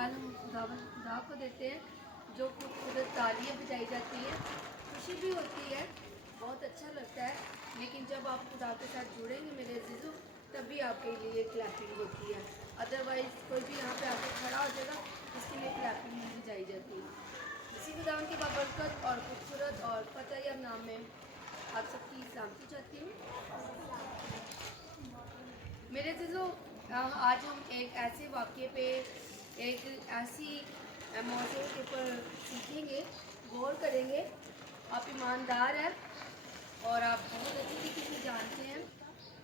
हम खुदा को देते हैं, जो खूबसूरत तालियाँ बजाई जाती हैं, खुशी भी होती है, बहुत अच्छा लगता है। लेकिन जब आप खुदा के साथ जुड़ेंगे मेरे अजीज़ों, तभी आपके लिए क्लैपिंग होती है। अदरवाइज़ कोई भी यहाँ पे आके खड़ा हो जाएगा, उसके लिए क्लैपिंग नहीं बजाई जाती। इसी खुदा की बाबरकत और खूबसूरत और पता या नाम में आप सबकी सलामती चाहती हूँ। मेरे अजीज़ों, आज हम एक ऐसे वाक़े पे, एक ऐसी मौज़ू के ऊपर सीखेंगे, गौर करेंगे। आप ईमानदार हैं और आप बहुत अच्छी तरीके से जानते हैं।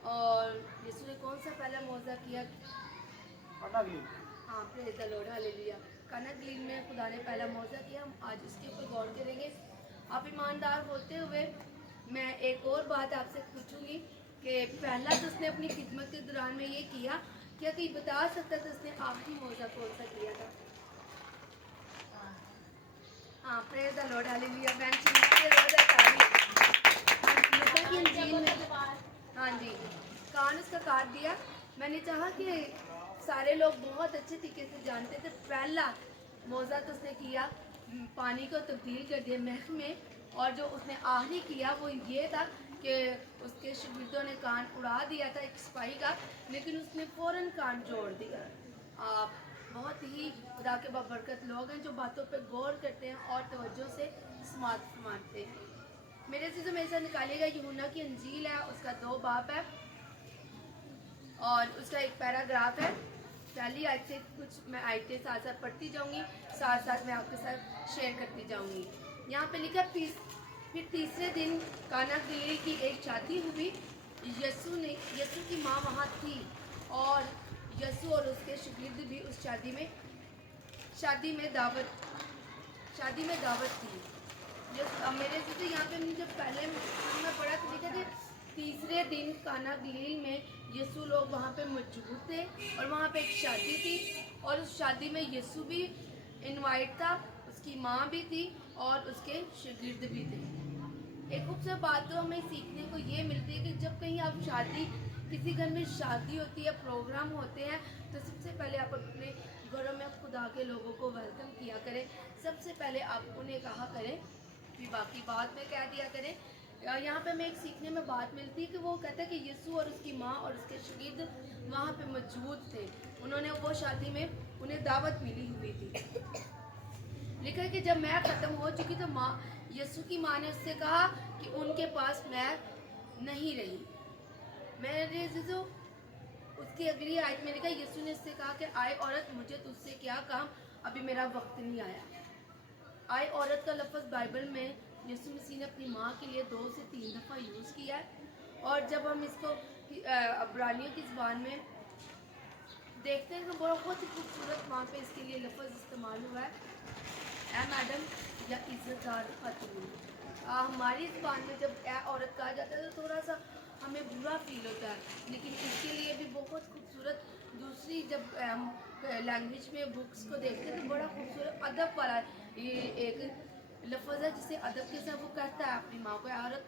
और यीशु ने कौन सा पहला मौज़ा किया? हाँ, प्रेज़ द लॉर्ड, हालेलुया। काना गलील में खुदा ने पहला मौज़ा किया। हम आज उसके ऊपर गौर करेंगे। आप ईमानदार होते हुए मैं एक और बात आपसे पूछूंगी कि पहला तो उसने अपनी खिदमत के दौरान में ये किया, क्या कोई बता सकता था उसने आखिरी मौज़ा कौन सा किया था? हाँ, प्रेज़ द लॉर्ड, हालेलुया। लूका की इंजील में, हाँ जी, कान उसका काट दिया। मैंने चाहा कि सारे लोग बहुत अच्छे तरीके से जानते थे। पहला मौज़ा तो उसने किया, पानी को तब्दील कर दिया महक में। और जो उसने आखिरी किया वो ये था कि उसके शागिर्दों ने कान उड़ा दिया था एक सिपाही का, लेकिन उसने फ़ौरन कान जोड़ दिया। आप बहुत ही खुदा के बाबरकत लोग हैं जो बातों पे गौर करते हैं और तवज्जो से समात फरमाते हैं। मेरे से मेरे साथ निकालिएगा यूहन्ना की इंजील है, उसका 2 बाब है और उसका एक पैराग्राफ है। पहली आयत से कुछ मैं आयतें साथ साथ पढ़ती जाऊंगी, साथ साथ मैं आपके साथ शेयर करती जाऊंगी। यहाँ पे लिखा, फिर तीसरे दिन काना गलील की एक शादी हुई। यीशु की माँ वहाँ थी और यीशु और उसके शागिर्द भी उस शादी में दावत थी। मेरे से यहाँ पे जब पहले मैं पढ़ा तो लिखा कि तीसरे दिन काना गलील में यीशु लोग वहाँ पे मौजूद थे और वहाँ पे एक शादी थी और उस शादी में यीशु भी इनवाइट था, उसकी माँ भी थी और उसके शागिर्द भी थे। एक खूबसूरत बात तो हमें सीखने को ये मिलती है कि जब कहीं आप किसी घर में शादी होती है, प्रोग्राम होते हैं, तो सबसे पहले आप अपने घरों में खुदा के लोगों को वेलकम किया करें। सबसे पहले आप उन्हें कहा करें, फिर बाकी बात में कह दिया करें। यहाँ पे हमें एक सीखने में बात मिलती है कि वो कहता है कि यीशु और उसकी माँ और उसके शागिर्द वहाँ पे मौजूद थे। उन्होंने वो शादी में उन्हें दावत मिली हुई थी। लिखा है कि जब मैं ख़त्म हो चुकी तो यीशु की माँ ने उससे कहा कि उनके पास मैं नहीं रही। मेरे अज़ीज़ों, उसकी अगली आयत में लिखा, यीशु ने उससे कहा कि आए औरत, मुझे तुझसे क्या काम, अभी मेरा वक्त नहीं आया। आए औरत का लफ्ज़ बाइबल में यीशु मसीह ने अपनी माँ के लिए 2 से 3 दफ़ा यूज़ किया है। और जब हम इसको अब्रानियों की ज़बान में देखते हैं तो बहुत ही खूबसूरत वहाँ पे इसके लिए लफ्ज़ इस्तेमाल हुआ है, ए मैडम या इज़्ज़तदार खातून। हमारी ज़बान में जब ए औरत कहा जाता है तो थोड़ा सा हमें बुरा फील होता है, लेकिन इसके लिए भी बहुत खूबसूरत दूसरी जब लैंग्वेज में बुक्स को देखते हैं तो बड़ा खूबसूरत अदब वाला ये एक लफ्ज़ है जिसे अदब के साथ वो कहता है अपनी माँ को, औरत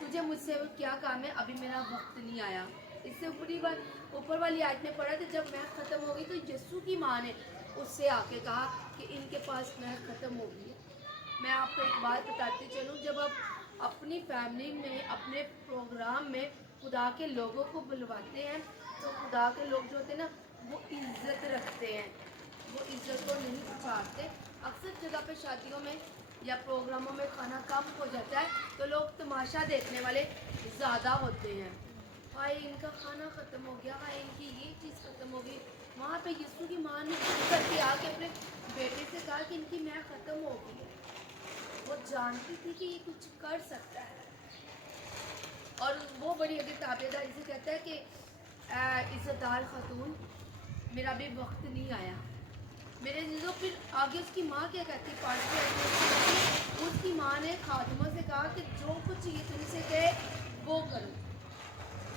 तुझे मुझसे क्या काम है, अभी मेरा वक्त नहीं आया। इससे ऊपर वाली आयत में पढ़ा कि जब मैं ख़त्म हो गई तो यीशु की माँ ने उससे आके कहा कि इनके पास मैं ख़त्म हो गई। मैं आपको एक बात बताती चलूँ, जब आप अपनी फैमिली में, अपने प्रोग्राम में खुदा के लोगों को बुलवाते हैं तो खुदा के लोग जो होते हैं ना, वो इज़्ज़त रखते हैं, वो इज़्ज़त को नहीं छुपाते। अक्सर जगह पे शादियों में या प्रोग्रामों में खाना कम हो जाता है तो लोग तमाशा देखने वाले ज़्यादा होते हैं। हाय इनका खाना ख़त्म हो गया, हाय इनकी ये चीज़ ख़त्म हो गई। वहाँ पे यीशु की माँ ने खुद करके आके अपने बेटे से कहा कि इनकी मैं ख़त्म हो गई है। वो जानती थी कि ये कुछ कर सकता है और वो बड़ी अगर ताबेदारी से कहता है कि इज़्ज़तदार खातून, मेरा अभी वक्त नहीं आया। मेरे चीज़ों फिर आगे उसकी माँ क्या कहती, उसकी माँ ने खातमों से कहा कि जो कुछ ये तुमसे कहे वो करो।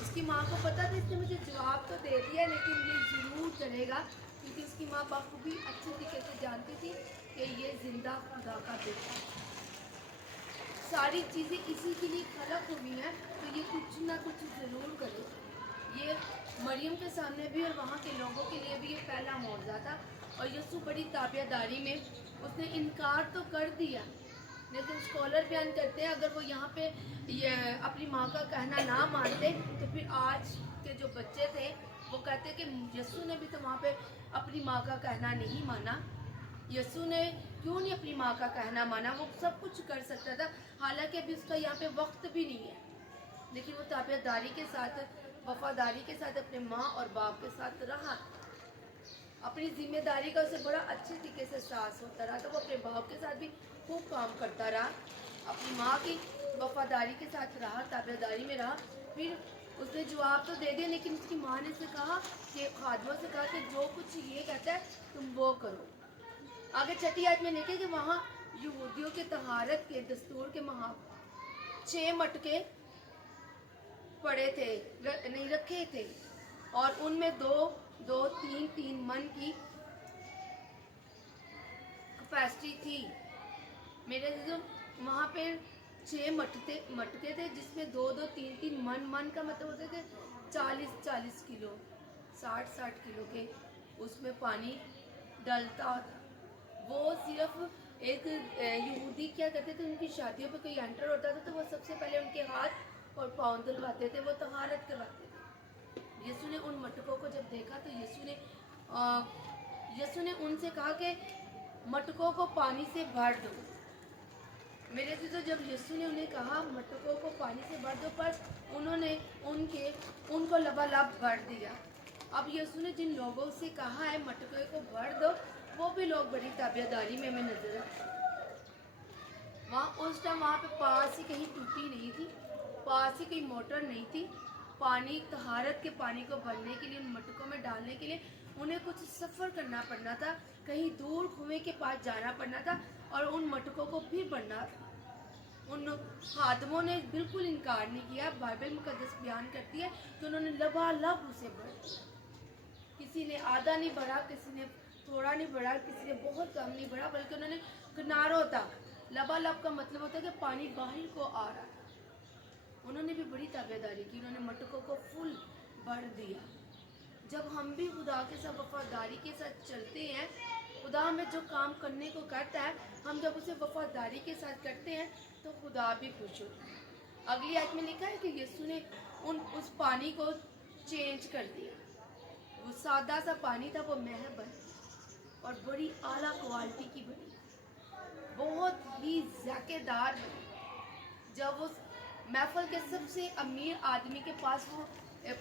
उसकी माँ को पता था इसने मुझे जवाब तो दे दिया लेकिन ये ज़रूर करेगा, क्योंकि उसकी माँ बाप को भी अच्छे तरीके से जानती थी कि ये जिंदा खुदा का बेटा, सारी चीज़ें इसी के लिए खलक हुई हैं, तो ये कुछ ना कुछ ज़रूर करेगा। ये मरियम के सामने भी और वहाँ के लोगों के लिए भी ये पहला मौज़ा था اور یسوع بڑی تابعداری میں اس نے انکار تو کر دیا، لیکن اسکالر بیان کرتے ہیں اگر وہ یہاں پہ اپنی ماں کا کہنا نہ مانتے تو پھر آج کے جو بچے تھے وہ کہتے کہ یسوع نے بھی تو وہاں پہ اپنی ماں کا کہنا نہیں مانا، یسوع نے کیوں نہیں اپنی ماں کا کہنا مانا، وہ سب کچھ کر سکتا تھا، حالانکہ ابھی اس کا یہاں پہ وقت بھی نہیں ہے، لیکن وہ تابعداری کے ساتھ، وفاداری کے ساتھ اپنے ماں اور باپ کے ساتھ رہا، اپنی ذمہ داری کا اسے بڑا اچھے طریقے سے احساس ہوتا رہا، تو وہ اپنے باپ کے ساتھ بھی خوب کام کرتا رہا، اپنی ماں کی وفاداری کے ساتھ رہا، تابعداری میں رہا، پھر اس نے جواب تو دے دیا، لیکن اس کی ماں نے سے کہا کہ خادموں سے کہا کہ جو کچھ یہ کہتا ہے تم وہ کرو۔ آگے چھٹی آیت میں لکھے کہ وہاں یہودیوں کے طہارت کے دستور کے 6 مٹکے پڑے تھے، نہیں رکھے تھے، اور ان میں دو تین من کی کیپیسٹی تھی۔ میرے عزیزو، وہاں پہ 6 مٹکے تھے جس میں 2 من کا مطلب ہوتے تھے 40 کلو، 60 کلو کے اس میں پانی ڈلتا تھا۔ وہ صرف ایک یہودی کیا کرتے تھے، ان کی شادیوں پہ کوئی انٹر ہوتا تھا تو وہ سب سے پہلے ان کے ہاتھ اور پاؤں دھلواتے تھے، وہ طہارت کرواتے تھے۔ یسوع نے ان مٹکوں کو جب دیکھا تو یسوع نے ان سے کہا کہ مٹکوں کو پانی سے بھر دو۔ میرے عزیزو، جب یسوع نے انہیں کہا مٹکوں کو پانی سے بھر دو، پر انہوں نے ان کو لبالب بھر دیا۔ اب یسوع نے جن لوگوں سے کہا ہے مٹکوں کو بھر دو، وہ بھی لوگ بڑی تابعداری میں ہمیں نظر آتے۔ اس ٹائم وہاں پہ پاس ہی کہیں ٹوٹی نہیں تھی، پاس ہی کوئی موٹر نہیں تھی، پانی طہارت کے پانی کو بھرنے کے لیے، ان مٹکوں میں ڈالنے کے لیے انہیں کچھ سفر کرنا پڑنا تھا، کہیں دور کنویں کے پاس جانا پڑنا تھا اور ان مٹکوں کو بھی بھرنا تھا۔ ان خادموں نے بالکل انکار نہیں کیا، بائبل مقدس بیان کرتی ہے کہ انہوں نے لبالب اسے بھر دیا، کسی نے آدھا نہیں بھرا، کسی نے تھوڑا نہیں بھرا، کسی نے بہت کم نہیں بھرا، بلکہ انہوں نے کناروں تک، لبالب کا مطلب ہوتا ہے کہ پانی باہر کو آ رہا تھا۔ انہوں نے بھی بڑی تابعداری کی، انہوں نے مٹکوں کو فل بھر دیا۔ جب ہم بھی خدا کے ساتھ وفاداری کے ساتھ چلتے ہیں، خدا ہمیں جو کام کرنے کو کرتا ہے، ہم جب اسے وفاداری کے ساتھ کرتے ہیں تو خدا بھی خوش ہوتا ہے۔ اگلی آیت میں لکھا ہے کہ یسوع نے اس پانی کو چینج کر دیا، وہ سادہ سا پانی تھا، وہ مہر بن اور بڑی اعلیٰ کوالٹی کی بنی، بہت ہی ذائقے دار بنی۔ جب اس محفل کے سب سے امیر آدمی کے پاس وہ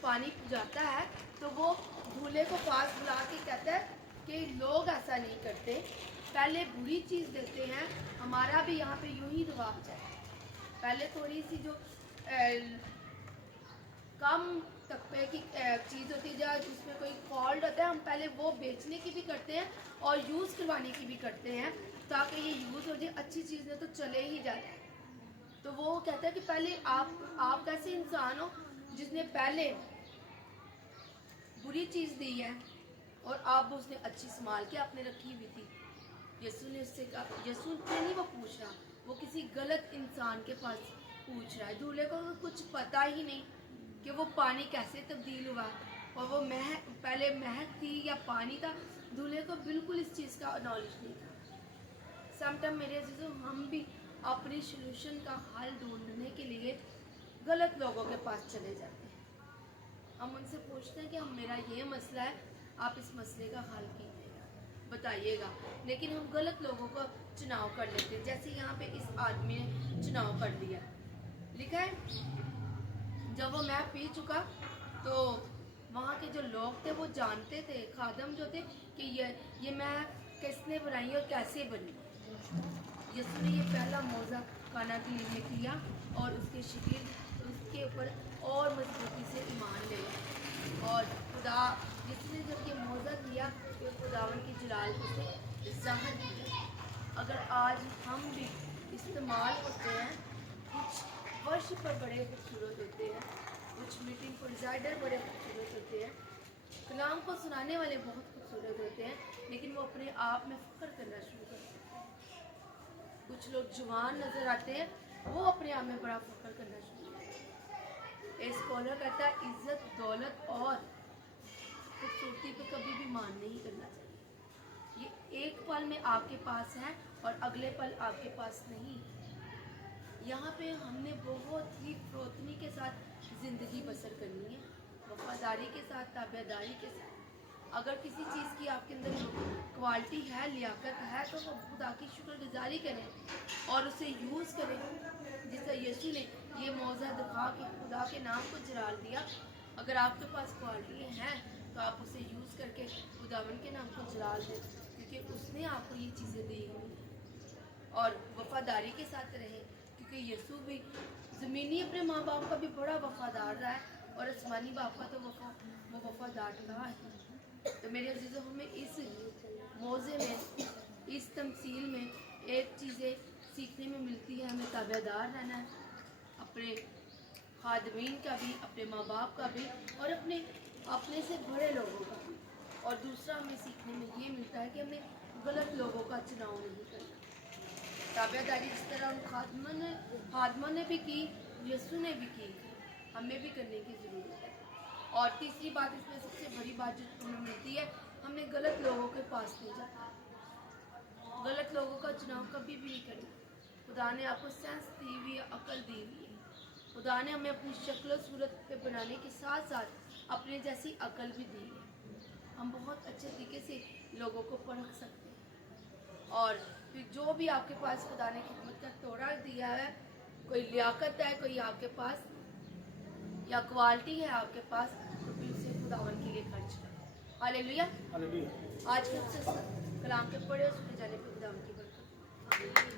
پانی جاتا ہے تو وہ دولہے کو پاس بلا کے کہتا ہے کہ لوگ ایسا نہیں کرتے، پہلے بری چیز دیتے ہیں، ہمارا بھی یہاں پہ یوں ہی رواج ہے، پہلے تھوڑی سی جو کم طبقے کی چیز ہوتی ہے جس میں کوئی فالٹ ہوتا ہے، ہم پہلے وہ بیچنے کی بھی کرتے ہیں اور یوز کروانے کی بھی کرتے ہیں تاکہ یہ یوز ہو جائے، اچھی چیز ہے تو چلے ہی جاتا ہے۔ تو وہ کہتا ہے کہ پہلے آپ کیسے انسان ہو جس نے پہلے بری چیز دی ہے اور آپ اس نے اچھی سنبھال کے آپ نے رکھی ہوئی تھی۔ یسوع نے اس سے کہا، یسوع سے نہیں وہ پوچھ رہا، وہ کسی غلط انسان کے پاس پوچھ رہا ہے، دولہے کو کچھ پتہ ہی نہیں کہ وہ پانی کیسے تبدیل ہوا اور وہ پہلے مہک تھی یا پانی تھا، دولہے کو بالکل اس چیز کا نالج نہیں تھا۔ سم ٹائم میرے عزیزو، ہم بھی اپنی سلوشن کا حل ڈھونڈنے کے لیے غلط لوگوں کے پاس چلے جاتے ہیں، ہم ان سے پوچھتے ہیں کہ میرا یہ مسئلہ ہے، آپ اس مسئلے کا حل کیجیے گا، بتائیے گا، لیکن ہم غلط لوگوں کو چناؤ کر لیتے ہیں، جیسے یہاں پہ اس آدمی نے چناؤ کر لیا۔ لکھا ہے جب وہ میں پی چکا تو وہاں کے جو لوگ تھے وہ جانتے تھے، خادم جو تھے، کہ یہ میں کس نے بنائی اور کیسے بنی۔ یسوع نے یہ پہلا معجزہ قانا گلیل میں کیا اور اس کے شاگرد اس کے اوپر اور مضبوطی سے ایمان لے گئے، اور خدا یسوع نے جب یہ معجزہ کیا تو خداوند کی جلال کو سے ظاہر کیا۔ اگر آج ہم بھی استعمال ہوتے ہیں، کچھ ورشپر بڑے خوبصورت ہوتے ہیں، کچھ میٹنگ پریزائڈر بڑے خوبصورت ہوتے ہیں، کلام کو سنانے والے بہت خوبصورت ہوتے ہیں، لیکن وہ اپنے آپ میں فخر کرنا شروع کرتے ہیں۔ کچھ لوگ جوان نظر آتے ہیں، وہ اپنے آپ میں بڑا فخر کرنا شروع کرتے ہیں۔ ایک اسکالر کہتا ہے عزت، دولت اور خوبصورتی پہ کبھی بھی مان نہیں کرنا چاہیے۔ पल में आपके पास है और अगले पल आपके पास नहीं। यहाँ पे हमने बहुत ही फरोतनी के साथ ज़िंदगी बसर करनी है, वफादारी के साथ, ताबेदारी के साथ। अगर किसी चीज़ की आपके अंदर क्वालिटी है, लियाकत है, तो वो खुदा की शुक्रगुजारी करें और उसे यूज़ करें। जैसे यीशु ने ये मौज़ा दिखा के खुदा के नाम को जलाल दिया। अगर आपके पास क्वालिटी है तो आप उसे यूज़ करके खुदावन के नाम को जलाल दें, क्योंकि उसने आपको ये चीज़ें दी हुई। और वफादारी के साथ रहें, क्योंकि यीशु भी ज़मीनी अपने माँ बाप का भी बड़ा वफादार रहा है और आसमानी बाप का तो वो वफादार रहा है। तो मेरे अजीज़ों, हमें इस मौज़े में, इस तमसील में एक चीज़ें सीखने में मिलती है। हमें ताबेदार रहना है, अपने खादमीन का भी, अपने माँ बाप का भी और अपने से बड़े लोगों का भी। और दूसरा हमें सीखने में ये मिलता है कि हमें गलत लोगों का चुनाव नहीं करना। ताबेदारी जिस तरह उन खादमा ने भी की, यीशु ने भी की, हमें भी करने की ज़रूरत है। और तीसरी बात, इसमें सबसे बड़ी बात जो हमें मिलती है, हमें गलत लोगों के पास नहीं जाना, गलत लोगों का चुनाव कभी भी नहीं करना। खुदा ने आपको सेंस दी हुई है, अकल दी हुई है। खुदा ने हमें अपनी शक्ल सूरत पे बनाने के साथ साथ अपने जैसी अकल भी दी है। हम बहुत अच्छे तरीके से लोगों को परख सकते हैं। और फिर जो भी आपके पास खुदा ने खिदमत का तोड़ा दिया है, कोई लियाकत है, कोई आपके पास या क्वालिटी है आपके पास, तो फिर उसे खुदावन के लिए खर्च करो। हालेलुया। आज के कलाम के पढ़े और सुने जाने पर खुदावन की बरकत।